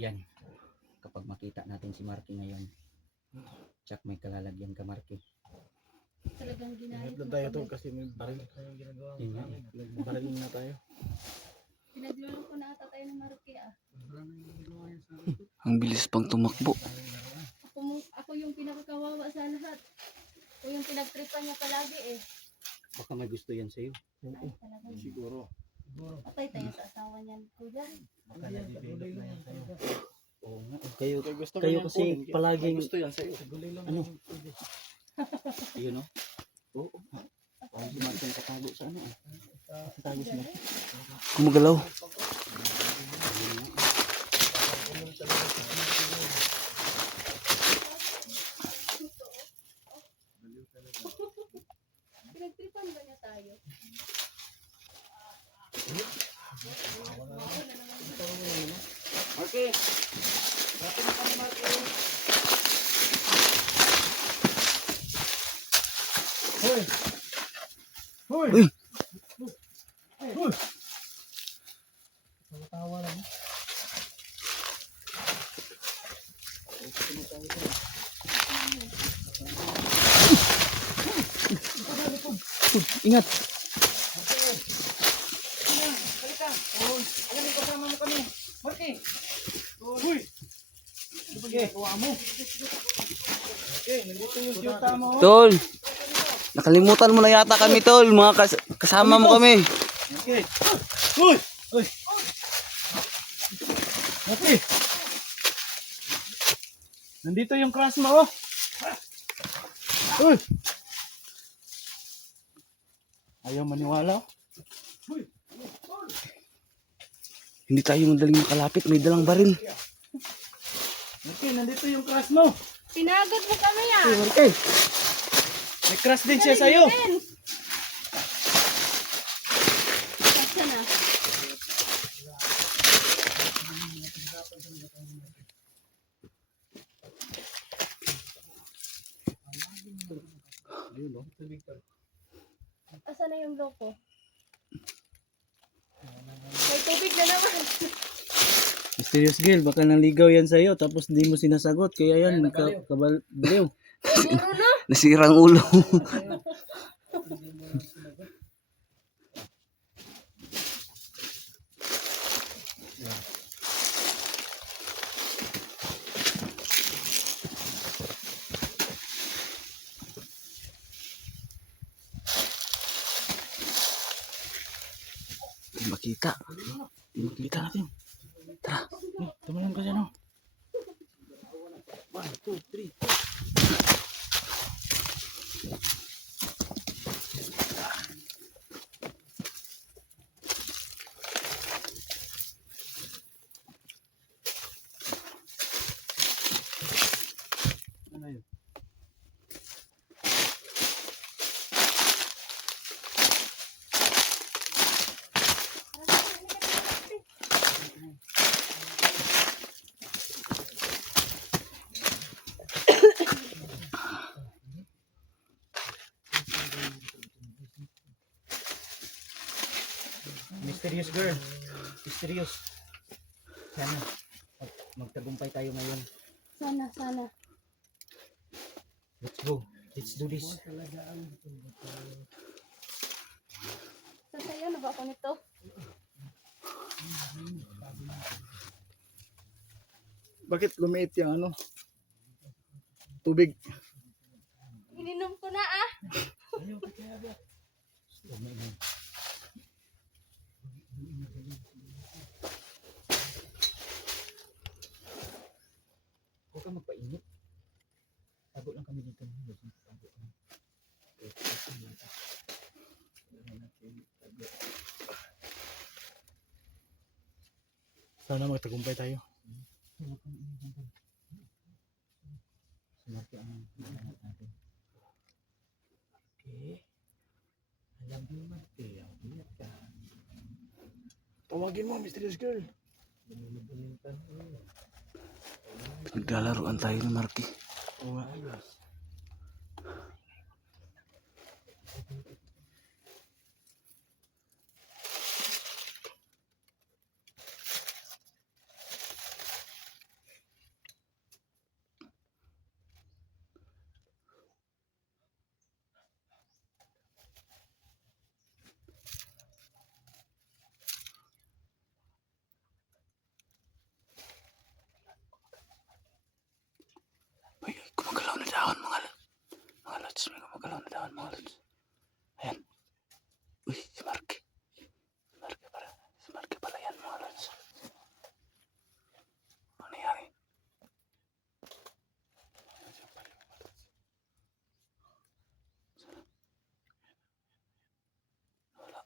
Yan. Kapag makita natin si Marky ngayon, tsak may kalalagyan ka, Marky. Talagang ginayos mo tayo to kami. kasi may baril tayong ginagawa. Yun nga eh. Baril na tayo. Pinagluloko na ata tayo ng Marky ah. Ang bilis pang tumakbo. Ako yung pinakakawawa sa lahat. Ako yung pinagtripan niya palagi eh. Baka may gusto yan sa'yo. Ay, talagang Siguro. patay tayo sa asawa niyan, kuya. Baka nag-develop na yan sa'yo. Oo nga. Kayo, Gusto kayo ko yan kasi kunin. palaging, Gusto yan sa'yo. ano? Yun no? Oo. Parang si Marky nakatago sa ano eh. Nakatago si Marky. Gumagalaw. Pinagtripan ba niya tayo? Marky! Marky na kami, Marky! Hoy! Hoy! Uy! Hoy! Tawa lang. Ingat. Alam mo, kasama mo kami. Marky! Hoy! Ano ba ginagawa mo? Okay, nandito yung tiyuta mo. Tol. Nakalimutan mo na yata kami, tol. Mga kasama mo kami. Okay. Hoy! Hoy! Okay. Nandito yung crush mo, oh. Hoy! Ayaw maniwala. Hindi tayo madaling makalapit. May dalang baril. Okay, nandito yung crush mo. Tinagod mo kami ah! Okay. May crush din siya sa'yo. Saan na? Asan na yung loko? May tubig na naman. Mysterious girl, baka naligaw yan sa'yo tapos di mo sinasagot. Kaya yan, kabaliw. Siguro na. Nasirang ulo. Hindi makita. Hindi makita natin. Tara. Tumalong ka dyan, oh. 1, 2, 3. Ano yun? Mysterious girl. Mysterious. Sana. Magtagumpay tayo ngayon. Sana, sana. Let's go. Let's do this. Sasayaw na ba ako nito? Bakit lumiit yung ano? Tubig. Ininom ko na ah. Huwag kang magpainit. Tago lang kami dito. Tago kami. Sana magtagumpay tayo. Sumati ang hinahanap natin. Okay. Alam mo, Marky, ang biyak ka. Tawagin mo, mysterious girl. Naglalaroan tayo ni Marky. Oo nga. Ayan. Uy, si Marky. Si Marky pala yan mga lods. Ano nangyari? Wala.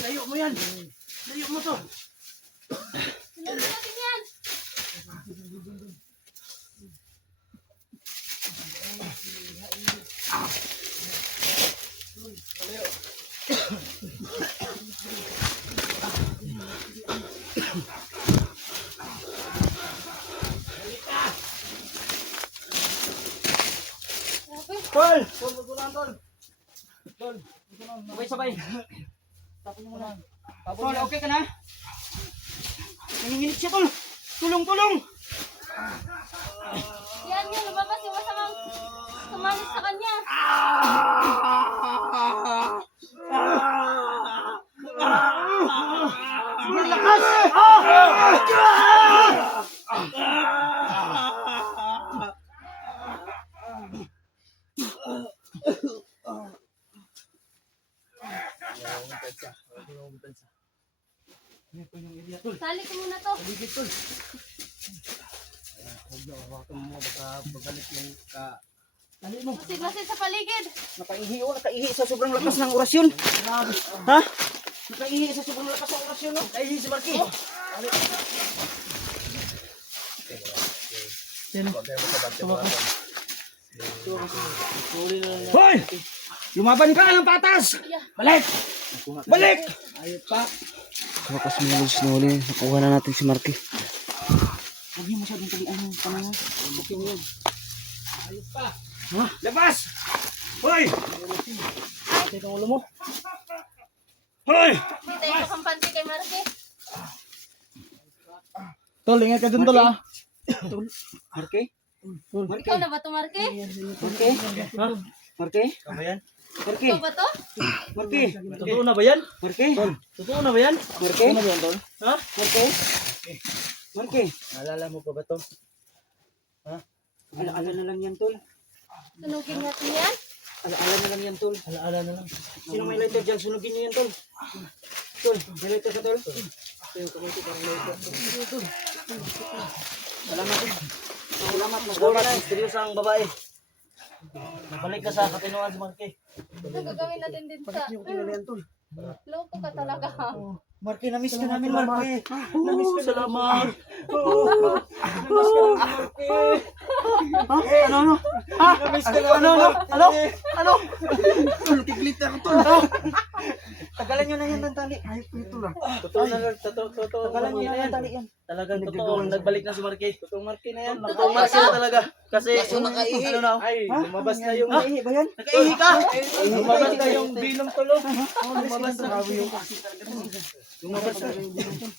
Layo mo yan. Layo mo to. Tulungan natin yan. Tol! Tol, magkulang tol. Tol, Sabay-sabay. tapos mo na. Tol, okay ka na? Nanginginig siya, tol. Tulong! Yan yan, lumabas yung masamang tumalis sa kanya. Lakas! Sali ko muna to. Ligit tol. Huwag na, hawakan mo, baka babalik yung tali mo. Masid-masid sa paligid. Nakaihi sa sobrang lakas ng orasyon. Ha? Nakaihi sa sobrang lakas ng orasyon, no? Nakaihi si Marky. Hoy! Lumaban ka ng patas! Balik! Balik! Ayot pa. Wakas mga lods na huli. Nakuha na natin si Marky. Huwag niyo masyadong talian yung panahon. Okay mo yun. Ayot pa. Ha? Labas! Hoy! Ito yung ulo mo. Hoy! May tayo sa kampante kay Marque. Tol, ingat ka dun tol ah. Marky? Ikaw na ba to, Marque? Marky? Ha? Marky? Tama yan? Marky? Ikaw ba to? Marky? Totoo na ba yan? Marky? Totoo na ba yan? Marky? Totoo na ba yan tol? Ha? Marky? Marky? Naalala mo pa ba to? Alaala na lang yan, tol. Sunugin natin yan. Alaala na lang yan, tol. Alaala na lang. Sino may lighter dyan? Sunugin niyo yan, tol. Tol, may lighter ka, tol. Ito yung kamay ko, parang lighter. Salamat, tol. Salamat, Salamat, misteryosa ang babae. Nabalik ka sa katinuan si Marky. Ito gagawin natin din sa... yung kilala yan, tol. Loko ka talaga. Marky, na-miss ka namin, Salamat. Marky. Na-miss ka salamat. Na-miss ka namin, Marky. Ha? Ano? Ha? Na-miss ka namin, Ano? Marky. Ano? Tol, tiglit ako, tol. Tagalan nyo na yan ng tali. Ay, ito lang. Totoo na lang. Totoo. Tagalan nyo na yan, tali yan. Talagang totoo. Nagbalik na si Marky. Totoong Marky na yan. Totoo Totoong Marky ba? na talaga. Kasi, Kaso nakaihi. ano na, ay, lumabas na yung, Nakaihi ba yan? Nakaihi ka? lumabas na yung bilong tulong. Lumabas na. Lumabas na yung bilong.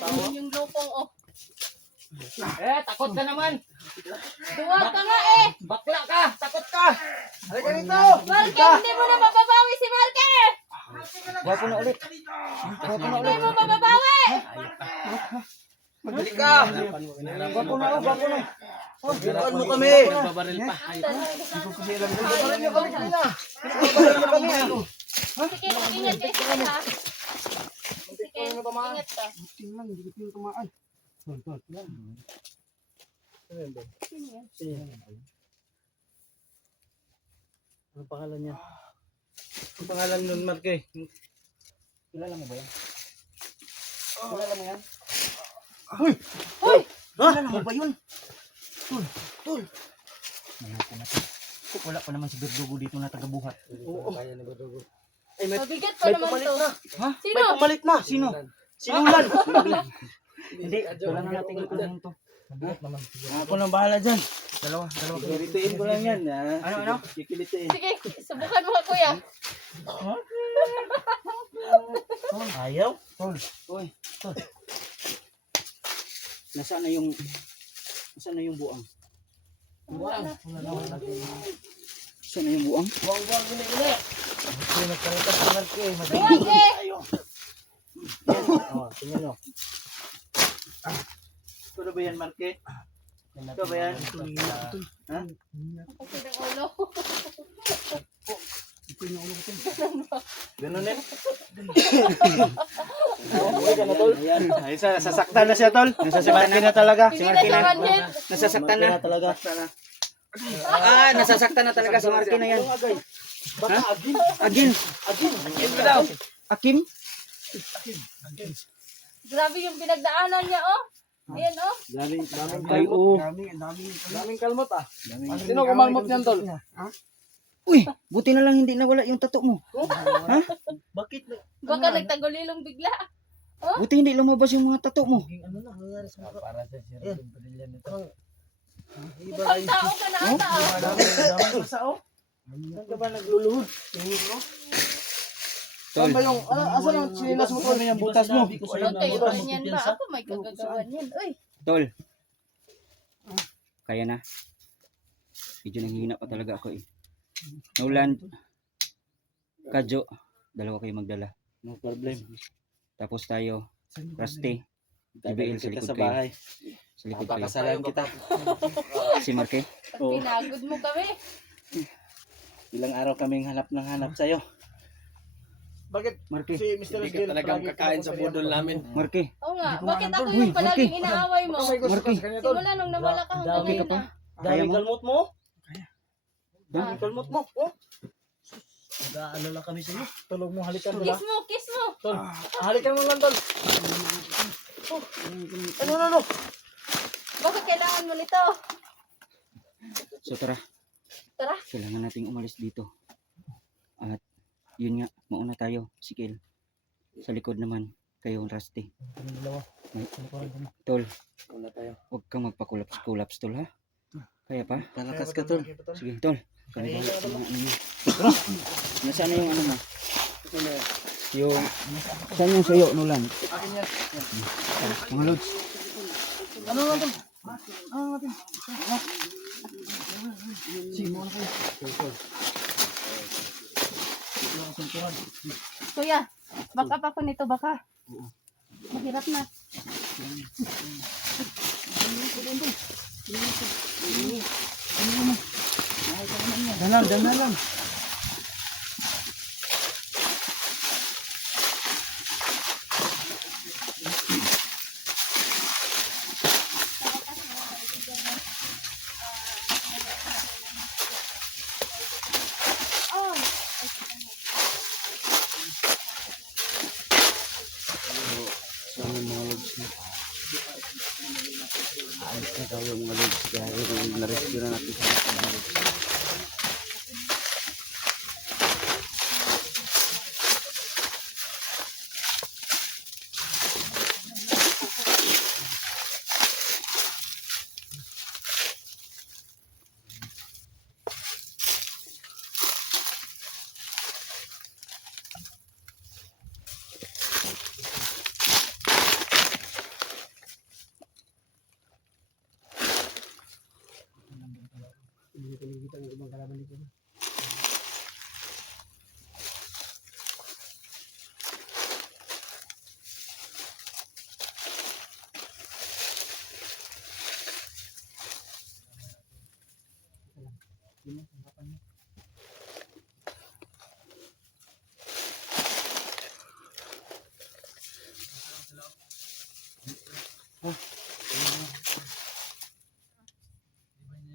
Ayan yung lupong, oh. Takot ka naman. Duwag ka nga eh. Bakla ka, takot ka. Halika dito! Marke, hindi mo na mababawi si Marke. Gwapo na ulit. Hindi mo mababawi. Balik ka. Gwapo na, gwapo na. Biruan mo kami. Babaril pa. Biruan niyo kami kanina. Sige, ingat kayo sa kanya, ha? Sige, ingat ka. Tingnan, hindi ko tumaan. Sino yan? Ano pangalan niya? Ang pangalan nun, Marke? Kilala mo ba yan? Kilala mo yan? Hoy! Kilala mo ba yun? Tol. Wala pa naman si Berdugo dito na tagabuhat. Oo. Ay, Mabigat pa naman to. Ha? Sino? May pumalit na. Sino? Sinulan. Hindi, wala na natin ikunin to. Ako nang bahala dyan. Dalawa. Kikilitiin ko lang yan. Ano? Kikilitiin. Sige, subukan mo nga, kuya. Ayaw? Uy, tol. Nasaan na yung buang? Wala na. Nasaan na yung buang? Buang-buang uli-uli. Hindi nagkalitas si Marke. Duwag eh. Tingnan nyo. Ito ba yan, Marke? Ito ba yan? Ha? Kasi ng ulo. Ganun eh. Ayan. Ay, nasasaktan na siya, tol. Nasasaktan na talaga. Hindi na siya manyan. Nasasaktan na. talaga. Nasasaktan na talaga si Marky na yan. Baka agin. Agin. Agin ba daw? Akim? Grabe yung pinagdaanan niya, oh. Ayan, oh. Daming Ay, oo. Daming kalmot ah. Sino kumalmot niyan, tol? Uy, buti na lang hindi nawala yung tato mo. Bakit? Baka nagtagulilong bigla. Buti hindi lumabas yung mga tato mo. Para sa sir, brilliant ito. Mukhang tao ka na ata, oh. Daming sao? Saan ka ba nagluluhod? Saan ba yung, asan ang sinilas mo, tol? Yung butas mo. Huwag kayo ganyan ba? Ako may kagagawan yan. Uy, Tol. Kaya na. Medyo nanghihina pa talaga ako eh. Nolan, Kadjo, dalawa kayo magdala. No problem. Tapos tayo, Rusty, JBL sa likod sa kayo. bahay. Sa likod kayo. Papakasalan kita. Si Marky. pag pinagod mo kami. Ilang araw kaming hanap sa'yo. Bakit Marky. si Mr. Hindi ka talagang kakain sa budol namin. Marky. Oo nga, bakit ako Uy, yung palaging Marky. inaaway mo? Marky. Simula nung nawala ka hanggang Okay ka ngayon pa? na. Kaya mo? kalmot mo? Ah. Kalmot mo? Oh. Nag-aalala kami sa'yo. Tulog mo, halikan mo Kiss mo, kiss mo. Tol, halikan mo lang, tol. Ano? Bakit kailangan mo nito? So tara, Tara. kailangan nating umalis dito. At yun nga, mauna tayo, si Kel. Sa likod naman, kayo, Rusty. Tol, Una tayo. huwag kang magpa-collapse, tol ha? Kaya pa? Palakas ka, tol. Sige, tol. Kaya Tara! Nasaan na yung ano mo? Yung... Saan yung sayo, Nolan? Akin yan. Mga lods. Ano nga, tol? Ano natin? Simo na kayo. Kuya, baka pa ako nito, baka. Mahirap na. Dahan lang. So, mga lods na. Ayos na tayo mga lods. Dahil na-rescue na natin sa mga lods.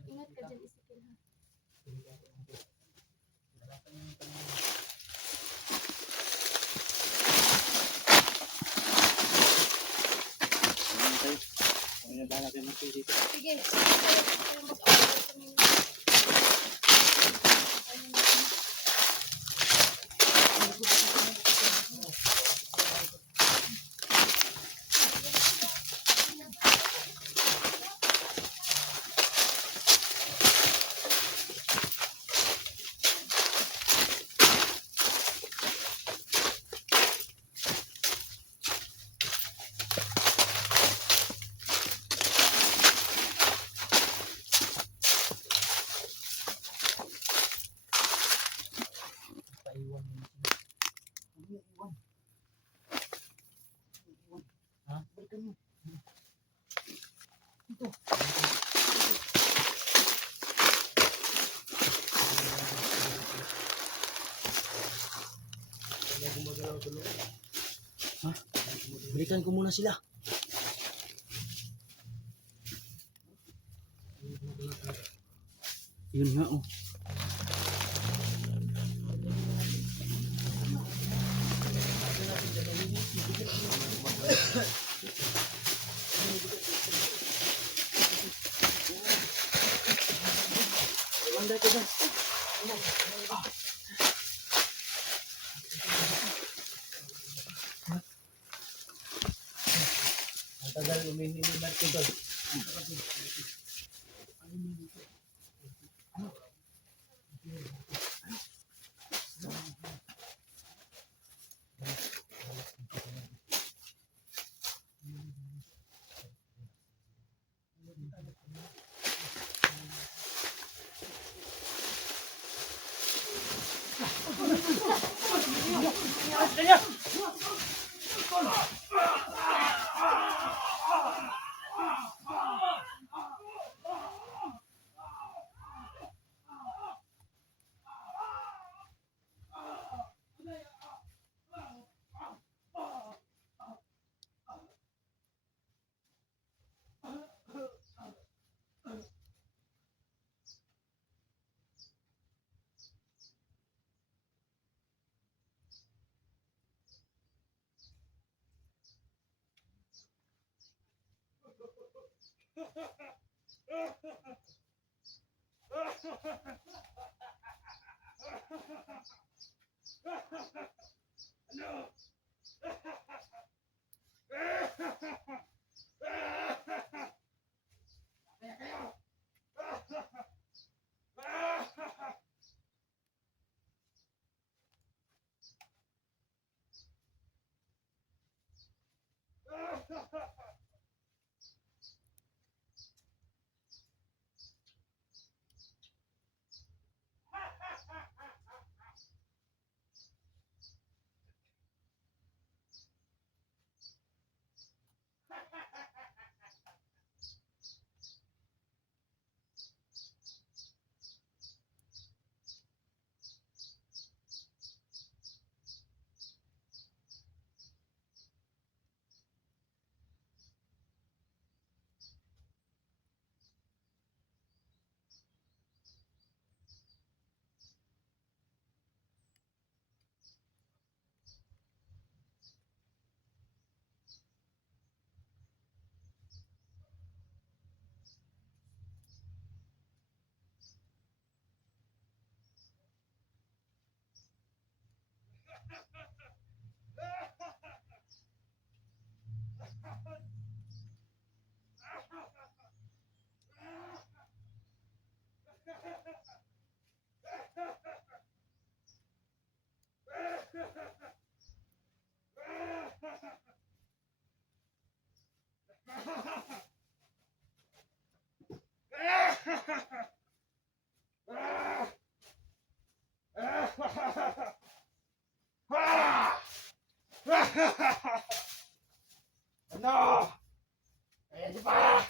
Ingat ka dyan, Ezekiel, ha? Kami na bahala kayo mag-stay dito. Sige. Kayo mag-awal kami. Ayun na. Paiwan mo na sila. Ano yung iwan? Ha? Balikan mo. Ito. Ha? Balikan ko muna sila. Yun nga oh. Manda ko dyan. Ang tagal umihingi ni Martin tol. Ano? Ayan di pa!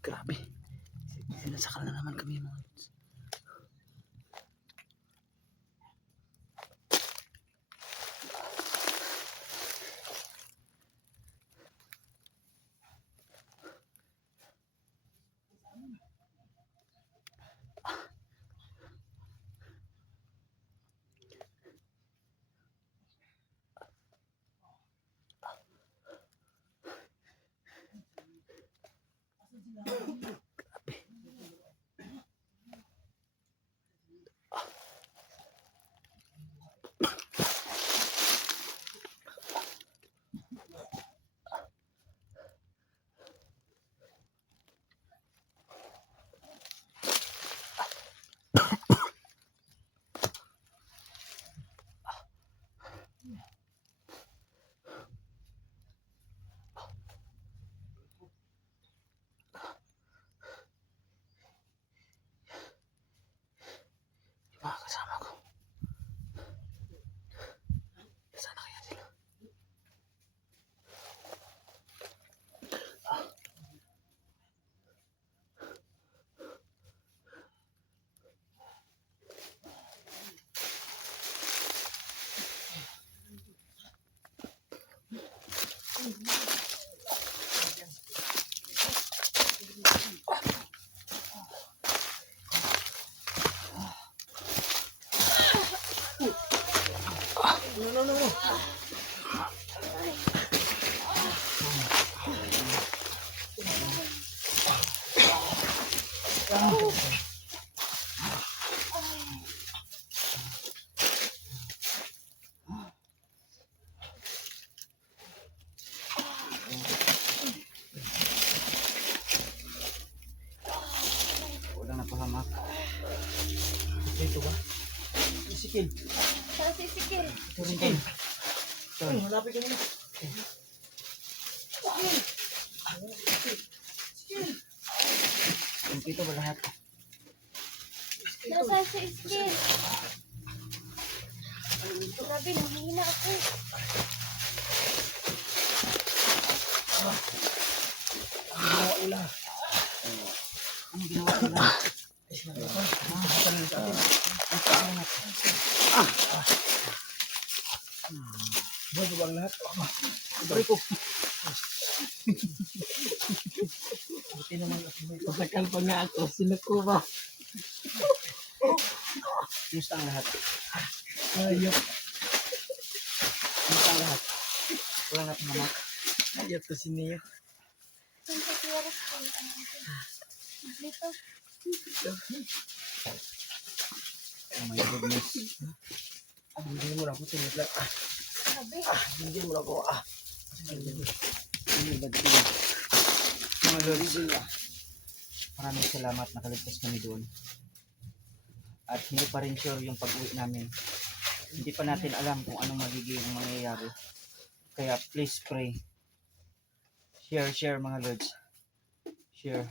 Grabe. Sinasakal na naman kami mga lods. Wala na pahamak. Dito ba? Isikil. Sa sisikil. Isikil. Tol, hanapin ka muna. Kumpleto ba lahat? Nasa sa iskil. Grabe, nanghihina ako. Ano ginawa nila? Bago ba ang lahat? Sorry ko. Buti naman ako may Pagkakal pa nga ako. Sinuko ba? Gusto ang lahat. ayop. Gusto ang lahat. Wala na pahamak. Ayop to si Nia. Yung sa tiyaras ko. Dito. Oh my goodness. Hindi mo na ako sinitlat. Grabe. Hindi mo na ako. Ano ba ito? Mga Lods, maraming salamat nakaligtas kami doon. At hindi pa rin sure yung pag-uwi namin. Hindi pa natin alam kung anong magiging mangyayari. Kaya please pray. Share mga Lods. Share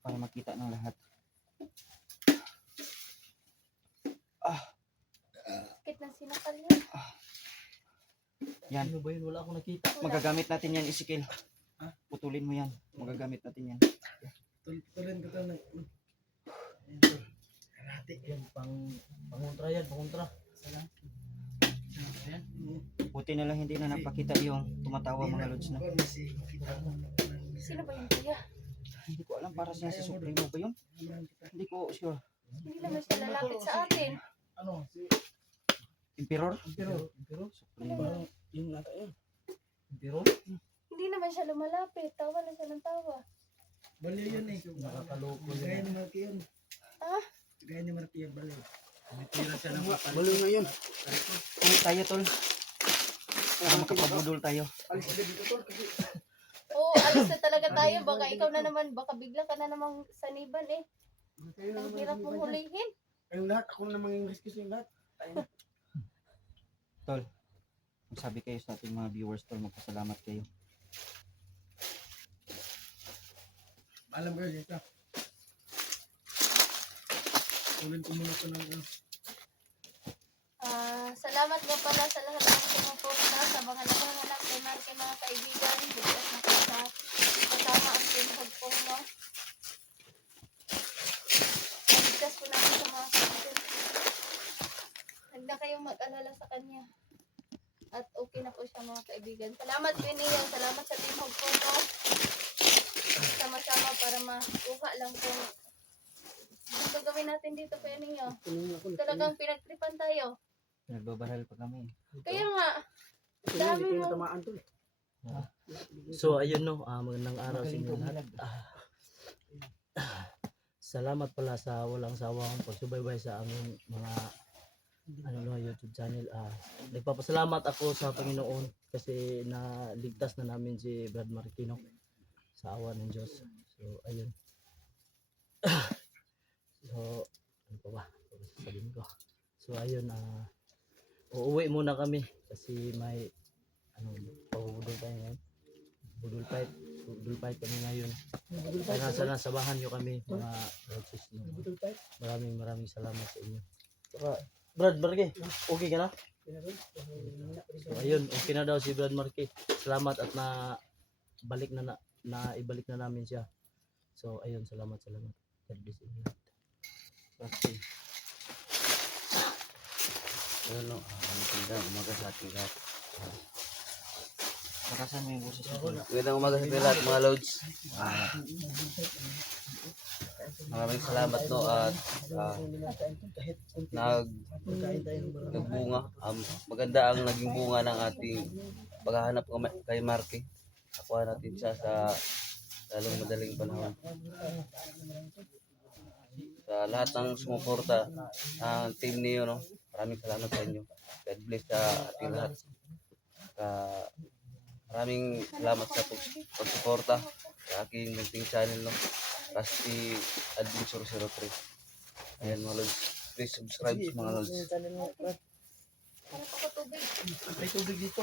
para makita ng lahat. Sakit na sinakal niya. Yan. Ano ba yun? Wala akong nakita. Magagamit natin yan, Ezekiel. Putulin mo yan. Magagamit natin yan. Tuloy ko ito. Ayan to. Karate. Yan, pangontra yan. Pangontra. Ayan. Buti na lang hindi na napakita yung tumatawa mga Lods na. Sino ba yung kuya? Hindi ko alam para sa Supremo ba yun? Hindi ko sure. Hindi naman siya lalapit sa atin. Ano? Si Emperor? Impero. Supremo. Parang yun nata yun. Impero? Hindi naman siya lumalapit. Tawa na siya ng tawa. Bali yun eh. Nakakaloko yun. Gaya ni Marky yun. Ah? Gaya ni Marky yun, bali. Tumitira siya ng kapal. Bali nga yun. Uwi tayo, tol. Para makapabudol tayo. Alis ka dito tol. Kasi Oo, alis na talaga tayo. Baka ikaw na naman, baka bigla ka na namang saniban eh. kayo na Ang naman hirap yung mong iba dyan. hulihin. Kayong lahat, ako na naman yung rescue sa lahat. Tayo na. Tol, magsabi kayo sa ating mga viewers, tol. Magpasalamat kayo. Alam ko dito. Ulit ko muna ito ng Salamat nga pala sa lahat ng sumuporta sa mga naghahanap kay Marky, mga kaibigan. Biglas na kayo sa kasama ang pinagpong mo. Nabigkas po namin sa mga kaibigan. Huwag na kayong mag-alala sa kanya. At okay na po siya mga kaibigan. Salamat Biniyan. Salamat sa team Hugpong mo. Sama-sama para makuha lang kung ano gawin natin dito kaya ninyo. Talagang pinagtripan tayo. Nagbabaral pa kami. Kaya nga, dami mo. tamaan to. So ayun no, magandang araw sa inyo lahat. Salamat pala sa walang sawang pagsubaybay sa aming mga YouTube channel. Nagpapasalamat ako sa Panginoon kasi naligtas na namin si Brad Marquino sa awa ng Diyos. So ayun. So ano pa ba? Sabihin ko. So ayun, uuwi muna kami kasi may pabudol tayo ngayon. Budol fight kami ngayon. Kaya nasabahan nyo kami mga brothers nyo. Maraming salamat sa inyo. Brad Marque, okay ka na? So ayun, okay na daw si Brad Marque. Salamat at ibalik na namin siya. So ayun, salamat. God bless inyo. Okay. Magandang umaga sa ating lahat. Pakasan mo yung boses mo. Magandang umaga sa ating lahat mga Lods. Maraming salamat no at nagbunga. Maganda ang naging bunga ng ating paghahanap kay Marky. Nakuha natin siya sa lalong madaling panahon. Sa lahat ng sumuporta ng team niyo, no? Maraming salamat sa inyo. God bless sa ating lahat. Maraming salamat sa pagsuporta sa aking munting channel, no? Rusty Adventure 03. Ayan mga Lods. Please subscribe sa mga Lods. Hanap ako tubig. May tubig dito.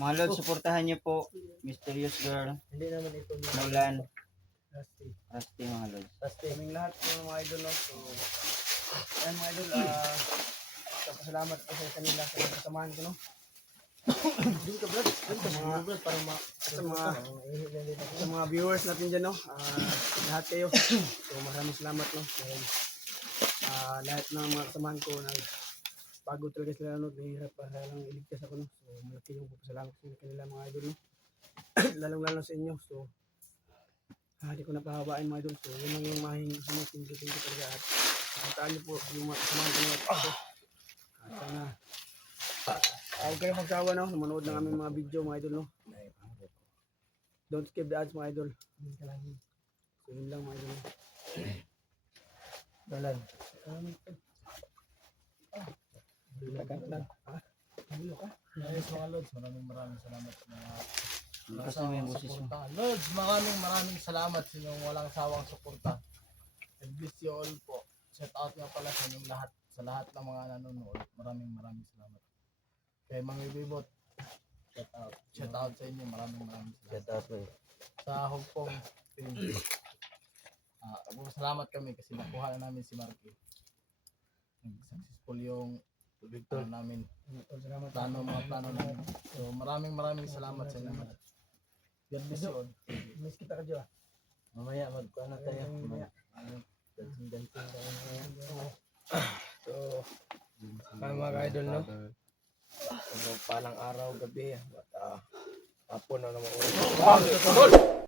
Mga Lods, suportahan niyo po Mysterious Girl, Hindi naman ito na Nolan, Rusty. Rusty mga Lods. Rusty. Kaming lahat ng mga idol, no? So, ayan mga idol, salamat po sa kanila sa kasamahan ko, no? Doon ka, Brad. Doon ka, mga Brad, para sa mga viewers natin dyan, no? Lahat kayo. So, maraming salamat, no? Dahil lahat ng mga kasamahan ko pagod talaga sila, no? Nahihirap para lang iligtas ako, no? So, malaki yung pasalamat sa kanila mga idol, no? Lalong-lalong sa inyo. So, hindi ko napahabain mga idol. So, yun lang yung mahingi sa inyo. Thank you talaga. At kakantaan niyo po yung mga kasamahan ko, no? At sana, huwag kayo magsawa, no? Manood ng aming mga video mga idol, no? Don't skip the ads mga idol. So, yun lang mga idol. Nolan. Ayos mga Lods, maraming salamat Pakasan mo yung boses mo. Lods, maraming salamat sa inyong walang sawang suporta. God bless you all po. Shout out nga pala sa inyong lahat, sa lahat ng mga nanonood. Maraming salamat. Kay Mami Bibot, shout out sa inyo. Maraming salamat. Sa Hong Kong team. Salamat kami kasi nakuha na namin si Marky. Successful yung Victor namin. Mga plano namin. So maraming salamat sa inyo. God bless you all. Miss kita ka dyan. Mamaya magkuha na tayo. So, mga idol, no? So, palang araw, gabi. At hapon na naman ulit.